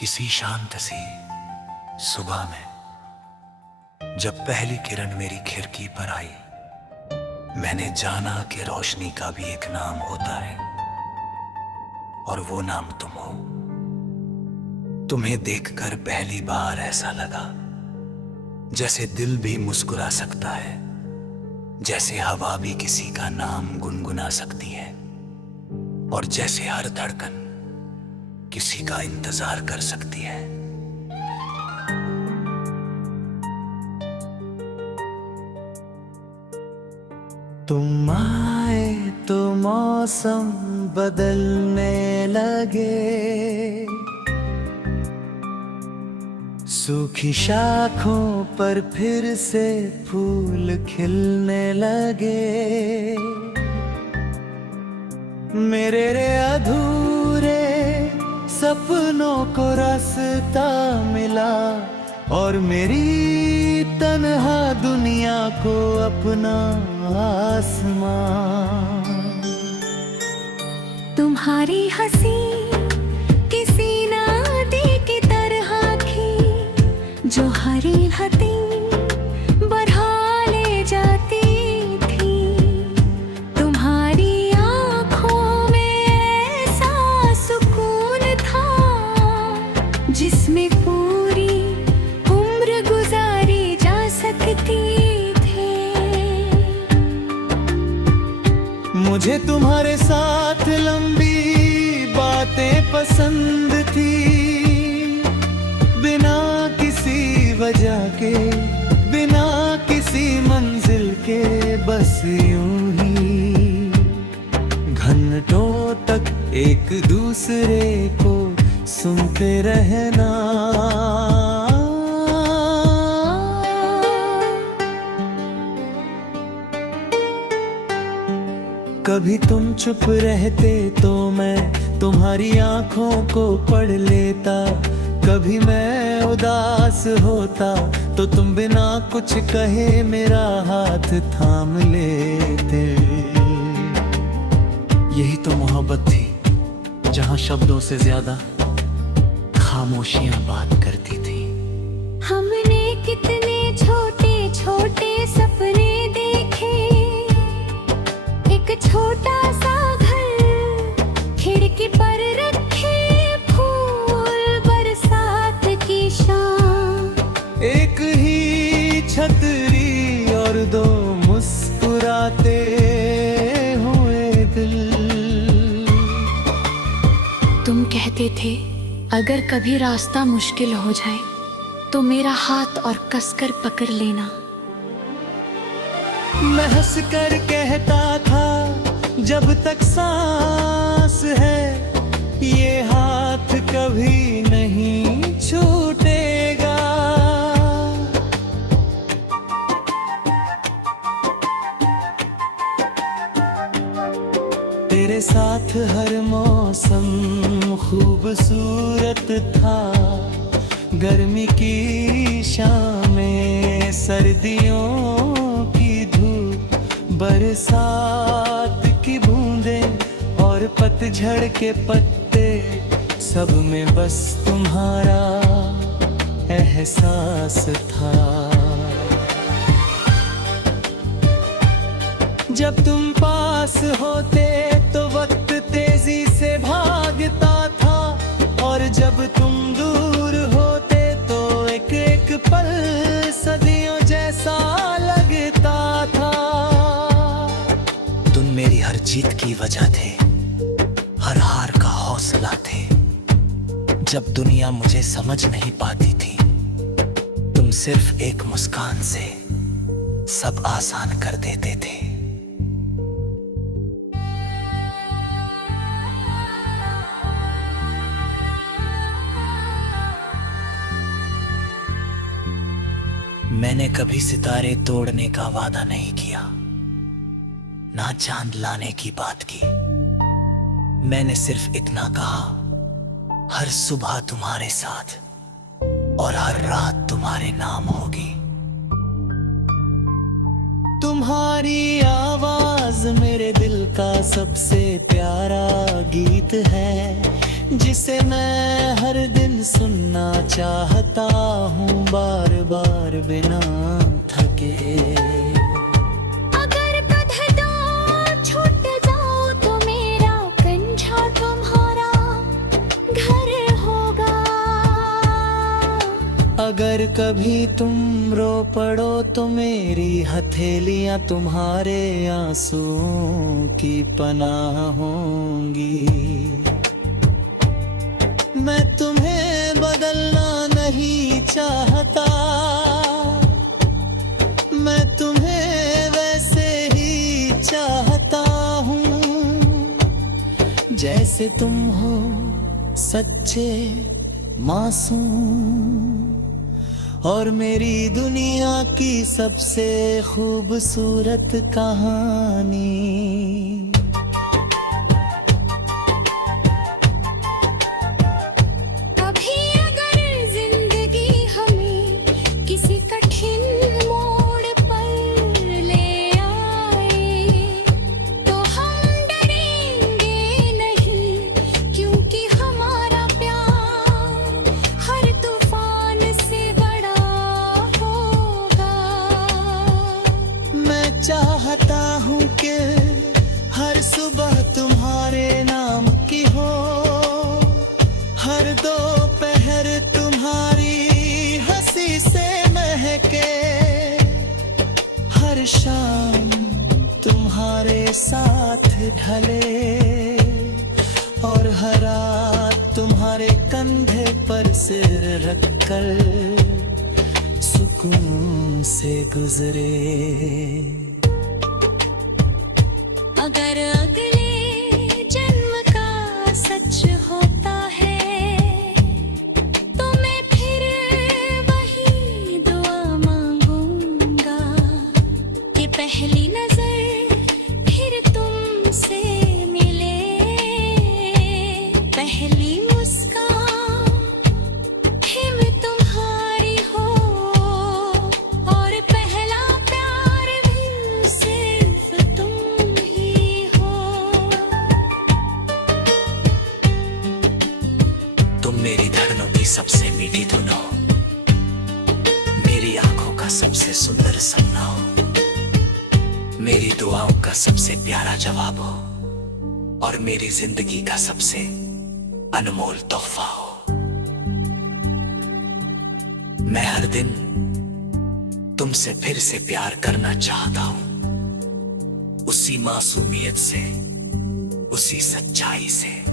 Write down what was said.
किसी शांत सी सुबह में जब पहली किरण मेरी खिड़की पर आई, मैंने जाना कि रोशनी का भी एक नाम होता है और वो नाम तुम हो। तुम्हें देखकर पहली बार ऐसा लगा जैसे दिल भी मुस्कुरा सकता है, जैसे हवा भी किसी का नाम गुनगुना सकती है और जैसे हर धड़कन किसी का इंतजार कर सकती है। तुम आए तो मौसम बदलने लगे, सूखी शाखों पर फिर से फूल खिलने लगे। मेरे रे अधूरे सपनों को रास्ता मिला और मेरी तन्हा दुनिया को अपना आसमां। तुम्हारी हंसी किसी नदी की तरह थी जो हरी हती बढ़ा ले जाती थी। तुम्हारी आँखों में ऐसा सुकून था जिसमें पूरी उम्र गुजारी जा सकती थी। मुझे तुम्हारे साथ लंबी बातें पसंद थी, बिना किसी वजह के, बिना किसी मंजिल के, बस यूं ही घंटों तक एक दूसरे को सुनते रहना। कभी तुम चुप रहते तो मैं तुम्हारी आंखों को पढ़ लेता, कभी मैं उदास होता तो तुम बिना कुछ कहे मेरा हाथ थाम लेते। यही तो मोहब्बत थी जहां शब्दों से ज्यादा खामोशियां बात करती थी। हमने कितने छोटे छोटे सपने देखे, एक छोटा सा घर खिड़की पर रखे फूल बरसात की शाम, एक ही छतरी और दो मुस्कुराते हुए दिल। तुम कहते थे अगर कभी रास्ता मुश्किल हो जाए तो मेरा हाथ और कसकर पकड़ लेना। मैं हंस कर कहता था जब तक सांस है ये हाथ कभी नहीं छूटेगा। तेरे साथ हर मौसम खूबसूरत था, गर्मी की शामें, सर्दियों की धूप, बरसात की बूंदें और पतझड़ के पत्ते, सब में बस तुम्हारा एहसास था। जब तुम पास होते तो वक्त तेजी से भागता था और जब तुम दूर होते तो एक एक पल सदियों जैसा लगता था। तुम मेरी हर जीत की वजह थे, हर हार का हौसला थे। जब दुनिया मुझे समझ नहीं पाती थी, तुम सिर्फ एक मुस्कान से सब आसान कर देते थे। मैंने कभी सितारे तोड़ने का वादा नहीं किया, ना चांद लाने की बात की। मैंने सिर्फ इतना कहा, हर सुबह तुम्हारे साथ और हर रात तुम्हारे नाम होगी। तुम्हारी आवाज मेरे दिल का सबसे प्यारा गीत है, जिसे मैं हर दिन सुनना चाहता हूँ बार बार बिना थके। अगर कदम छूट जाओ तो मेरा कंझा तुम्हारा घर होगा। अगर कभी तुम रो पड़ो तो मेरी हथेलियां तुम्हारे आंसुओं की पनाह होंगी। मैं तुम्हें बदलना नहीं चाहता, मैं तुम्हें वैसे ही चाहता हूँ जैसे तुम हो, सच्चे मासूम और मेरी दुनिया की सबसे खूबसूरत कहानी। चाहता हूँ कि हर सुबह तुम्हारे नाम की हो, हर दोपहर तुम्हारी हंसी से महके, हर शाम तुम्हारे साथ ढले और हर रात तुम्हारे कंधे पर सिर रखकर सुकून से गुजरे। अगर अगले जन्म का सच होता है तो मैं फिर वही दुआ मांगूंगा कि पहली नजर फिर तुमसे मिले, पहली मुस्कान हिम तुम्हारी हो और पहला प्यार भी सिर्फ तुम। तुम मेरी धड़नों की सबसे मीठी धुन हो, मेरी आंखों का सबसे सुंदर सपना हो, मेरी दुआओं का सबसे प्यारा जवाब हो और मेरी जिंदगी का सबसे अनमोल तोहफा हो। मैं हर दिन तुमसे फिर से प्यार करना चाहता हूं, उसी मासूमियत से, उसी सच्चाई से।